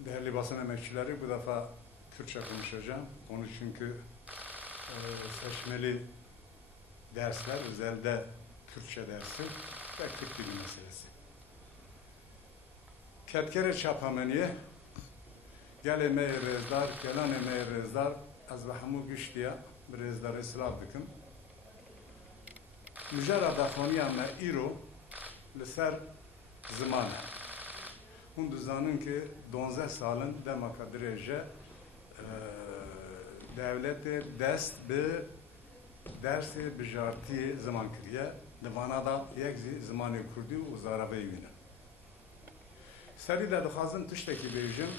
Değerli basın emekçileri, bu defa Kürtçe konuşacağım. Onu çünkü seçmeli dersler, özelde Kürtçe dersi ve Kürt dili meselesi. Ketkere çapameniye, gel emeği rezdar, gelen emeği rezdar, az ve hamu güç diye bir rezdarı silav dikim. Müjara daxoniya me îro li ser ziman e. Hûn dizanin ki 12 salin demaka dirêje devletê dest bi dersê bijartiyê ziman kiriye. Di vana da yek zî zimanê Kurdî û zarabeyî wî ne. Serî de dixwazim tiştekî bêjim.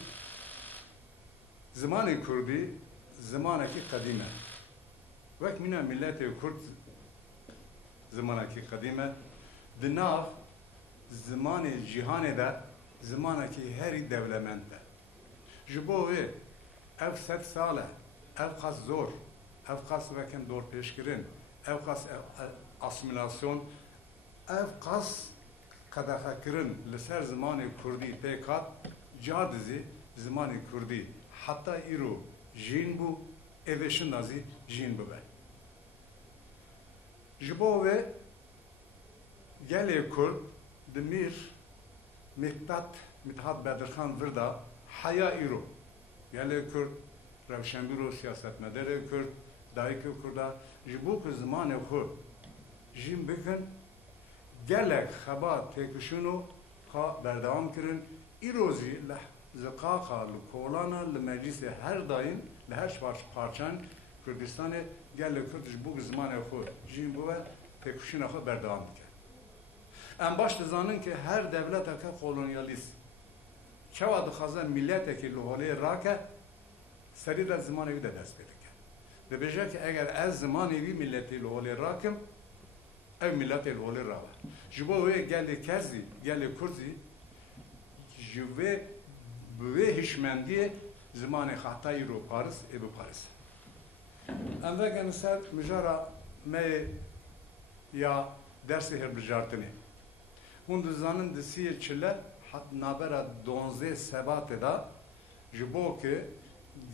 Zimanê Kurdî zimanekî qedîm e. Wek mîna milletê Kurd zimanekî qedîm e. Di nav zimanê cîhanê de zimanekî herî dewlemend e. Ji bo wê ev 100 sal e, ev qas zor, ev qas wekin dorpêşkirin, ev qas asimilasyon, ev qas qedexekirin li ser zimanê Kurdî pêk hat, ca dizî zimanê Kurdî heta îro jîn bû, evê şinda zî jîn bibe. Ji bo wê gelê Kurd di Mîr Mihtat Mithat Bedirxan virda heya îro. Gelê Kurd rewşenbîr û siyasetmedarê Kurd, dayîkê Kurda ji bo ku zimanê xwe jîn bikin, gelek xeba têkişin û xwe berdewam kirin. Îro zî li ziqaqa, li kolana, li meclîsê her daîm li her parçan Kurdistanê gelê Kurd ji bo ku zimanê xwe jîn bibe, têkişina xwe berdewam bike. Em baş dizanin ki her devleteke kolonyalist çawa dixwaze milletekî li holê rake, serî de zimanê wî de dest pê dike. Dibêje ki eger ez zimanê wî milletê li holê rakim, ev milletê li holê rabe. Ji bo wê gelê Kerzî, gelê Kurd zî ji wê bi wê hişmendiyê zimanê heta îro Paris ê biparis. Em vegenin ser mijara me ya dersê hilbijartinê. Hûn dizanin di sî çile hat nabera 12 sebatê da ji bo ki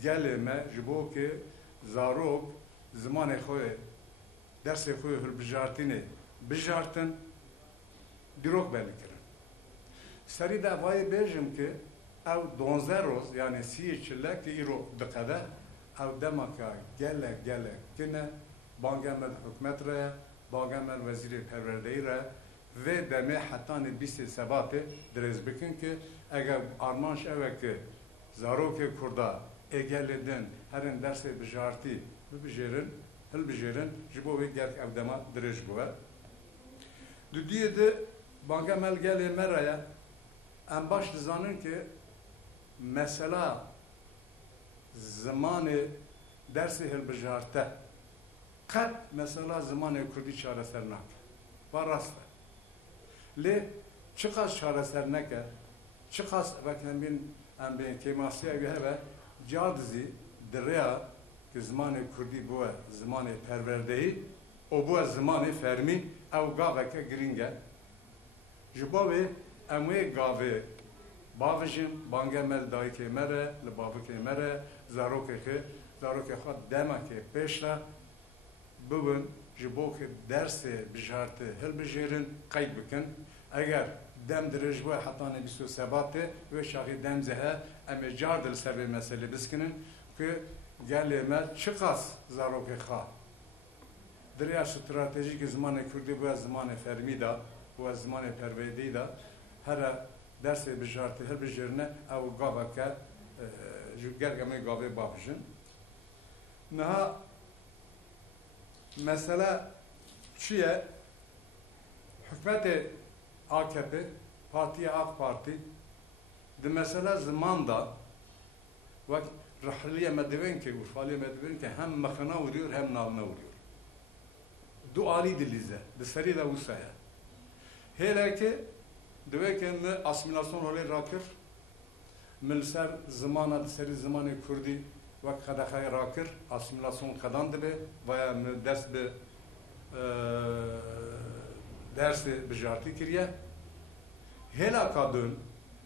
gelê me, ji bo ki zarok zimanê xwe dersê xwe hilbijartinê bijartin, dîrok bellikirin. Serî de vayê bêjim ki ew 12 roz yani sî çile ki îro diqede ew demaka gelek kine bangemer hikûmet re, bangemer wezîrê perwerdeyî re ve demê hetanê 20 sebatê dirêz bikin ki eger armanj ew ki zarokê Kurda ê gelê din herin dersê bijartî hilbijêrin ji bo wê gelek ev dema dirêj bûye. Di duyê de bangemel gelê me re ye em baş dizanin ki mesela zimanê dersê hilbijarte qet mesela zimanê Kurdî çareser nake. Va rast e. Lê çi qas çareser neke, çi qas vekin em bên kêmasiya wî hebe, ca dizî di rêya ki zimanê Kurdî bûye zimanê perwerdeyî û bûye zimanê fermî, ew gaveke girîng e. Ji bo wê em wê gavê bavijin bangemel dayîkê me re, li bavikê me re, zarokê xwe demekê pêş de bibin ji bo ki dersê bijartê hilbijêrin, qeyd bikin. Eger dem dirêj bûye hetanê 20 sebatê, wê şaxî dem zihe, em ê car li ser vê meselê biskinin ki gelê me çi qas zarokê xwe di rêya stratejîk zimanê Kurdî bûye zimanê fermî da, bûye zimanê perwerdeyî da here dersê bijartê hilbijêrine ew gaveke ji gelek em ê gavê bavijin. Niha mesele çi ye? Hikûmetê AKP, Partiya AK Parti di mesele ziman da wek rihliye me dibin ki, urfaliye me dibin ki hem mexina vuruyor hem nalına vuruyor. Du alî dilîze, di serî de wisa ye. Hêle ki divê ki me asimilasyon holê rakir, min li ser zimana di serî zimanê Kurdî wek qedexeyê rakir, asimilasyon qedan dibe veya min dest bi dersê bijartî kiriye. Hêla kadın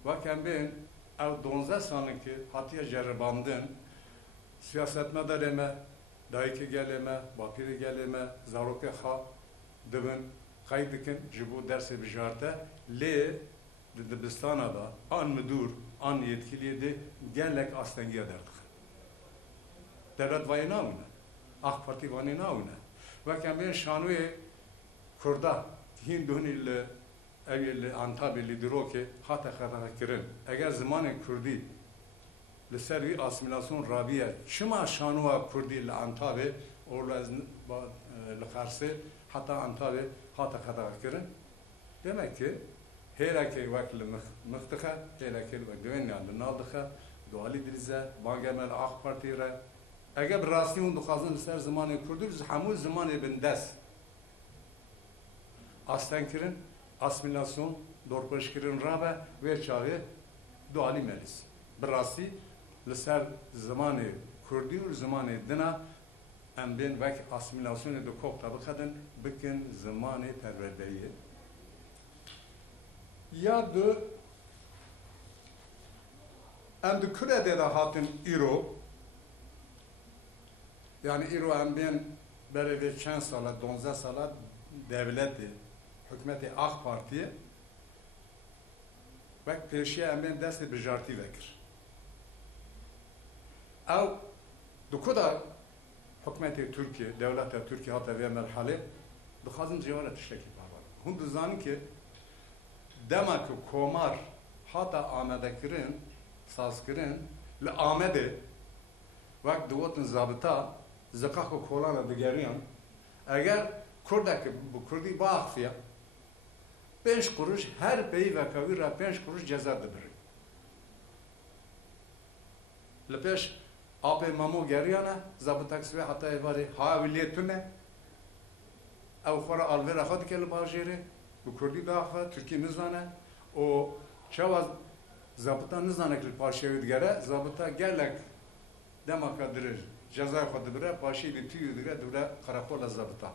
vek em bên ev 12 salin ki hatiye ceribandın siyasetmedar me, dayıkı geleme, bakiri geleme, zarokê xwe dibin, xey dikin ji bo dersê bijarte lê di dibistana da an müdür, an yetkiliyê de gelek astengiya derdixin. Devlet vayê nawine, AK Parti vanê nawine. Wek em bên şanûyê Kurda hîn duhunî li evê li Antabyê li Dîrokê hate xetekirin. Eger zimanê Kurdî li ser vî asimilasyon rabiye çima şanûa Kurdî li Antabyê or li Xersê heta Antabyê hate xetekirin. Demek ki hêrekê wek li mix dixe, hêrekê wek divêniyan li nav dixe, dualî dirize, bangemel AK Partî re. Eger bi rastî hûn dixwazin li ser zimanê Kurdî hemû zimanê bin dest astenkirin, asimilasyon, dorpêşkirin rabe vê çaxê dualî melîs. Bi rastî li ser zimanê Kurdî û zimanê dina em bên wek asimilasyonê di kokta bixedin bikin zimanê perwerdeyê. Ya di em di Kuredê de hatin îro yani îro em bên berê vê çend sala, 12 sala devletê, hükümetê AK Partiye wek pêşiya em bên destê bijartî vekir. Ew di ku da hükümetê Türkiye, devleta Türkiye hata vê merhelê dixwazin civara tiştekî bava. Hûn dizanin ki dema ku komar hata amadekirin, sazkirin li Amedê wek digotin zabita zika ku kolana digeriyan eger Kurdekî bu Kurdî baxfiya 5 kuruş her peyî veka wî re 5 kuruş ceza dibirin. Li pêş apê mamo geriyane zabitek sivê heta êvarê ha lê tune ew xwe re alvêra xwe dike li bajêrê bi Kurdî biaxe Tirkî nizane û çawa zabita nizane ki li paşê digere zabita gelek demaka dirij cezaya xwe dibire paşê li tûyê digre dibire qereqola zabita.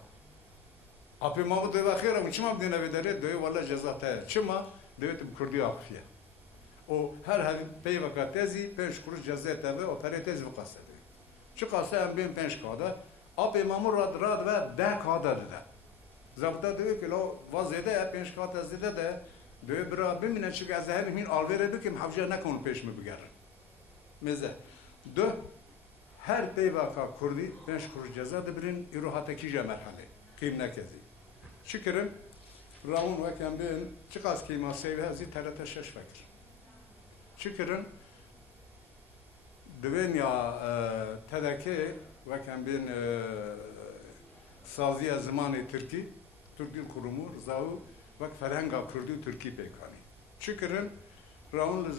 Apê mamo deve xêr em çima bidêne vê derê dewê wala ceza te ye. Çima dewê tu bi Kurdî axifiye. û her hevî peyveka tezî 5 kuruş cezayê te ve operê tezî viqase dê. Çi qase em bên 5 kada apê mamo rad ve 10 kada dide. Zabita dewê ki lo vazê de ye 5 kad ez dide de dewê bira bimîne çi ez herî hîn alvêrê bikim hewcer nekon pêş min bigerin. Mêze. Du her peyveka Kurdî 5 kuruş ceza dibirin îro hate kîje merhelê. Qîm nekezî. Şükürüm Raun wek em bên çi qas kîma sêv hezî TRT 6 vekir. Şükürüm divêniya tedekê wek em bên saziya zimanê Tirkî, Türk Dil Kurumu Rızaû wek ferhenga Kurdî û Tirkî pêkanî. Şükürüm Raun li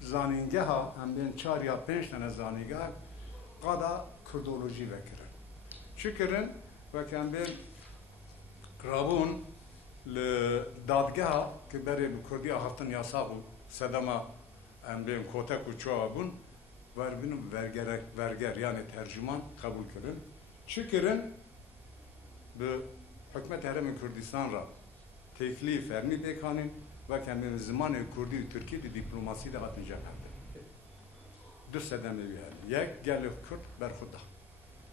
zanîngeha em bên 4 ya 5 tane zanîngeh qada Kurdolojî vekirin. Şükürüm wek em bên Rabûn li dadgeha ki berê bi Kurdî axaftin yasa bû sedema em bên kotek û çawa bûn werbînin verger yani tercüman kabul kirin. Şükürün bi hikûmet Herêmê Kurdistan ra teklîf fermî pêkanîn wek em bên zimanê Kurdî û Tirkî di dîplomasî de hatin jeherdin. Du sedemê wî hene. Yek gelê Kurd berxuda.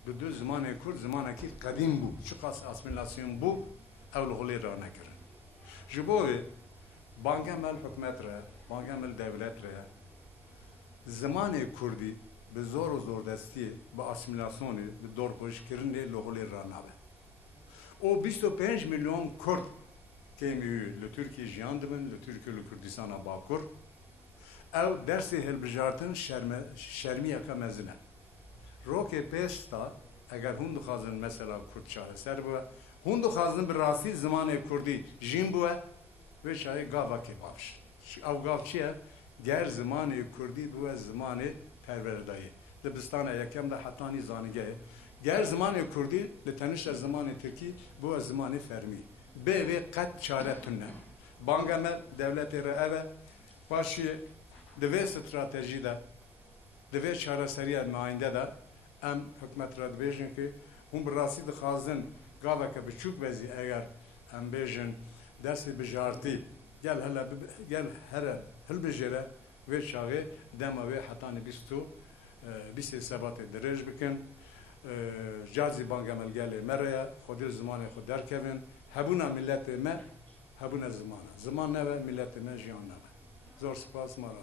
Bi du zimanê Kurd zimanekî qedîm bû. Çi qas asimilasyon bû ew li holê ra nekirin. Ji bo wê bangemel hikûmet re, bangemel devlet re zimanê Kurdî bi zor û zordestiyê bi asimilasyonê bi dorpêşkirinê li holê ra nabe. O 25 milyon Kurd kêmî li Tirkiye jiyan dibin, li Tirkiye li Kurdistana Bakur ew dersê hilbijartin şermiyeka mezin e. Rokê pêş da eger hûn dixwazin mesela Kurd çareser bibe, hûn dixwazin bi rastî zimanê Kurdî jîn bibe vê çayê gavekê baş. Ew gav çi ye? Ger zimanê Kurdî bibe zimanê perwerdeyê. Dibistana yekem de hetanî zanîngehê. Ger zimanê Kurdî li tenişa zimanê Tirkî bibe zimanê fermî. Bê vê qet çare tune. Bangemel devletê re ev e paşiyê di vê stratejî de di vê çareseriya nayînde de em hikûmet re dibêjin ki hûn bi rastî dixwazin gaveke biçûk vezî eger em bêjin dersê bijartî gel here hilbijêre ve çağı dema ve hatani bistu sebat derece bikin cazi bangamel gele meraya xodir zamanı xod derkevin hebuna millet me hebuna zamana zaman ne ve millet me jiyan ne zor spas mara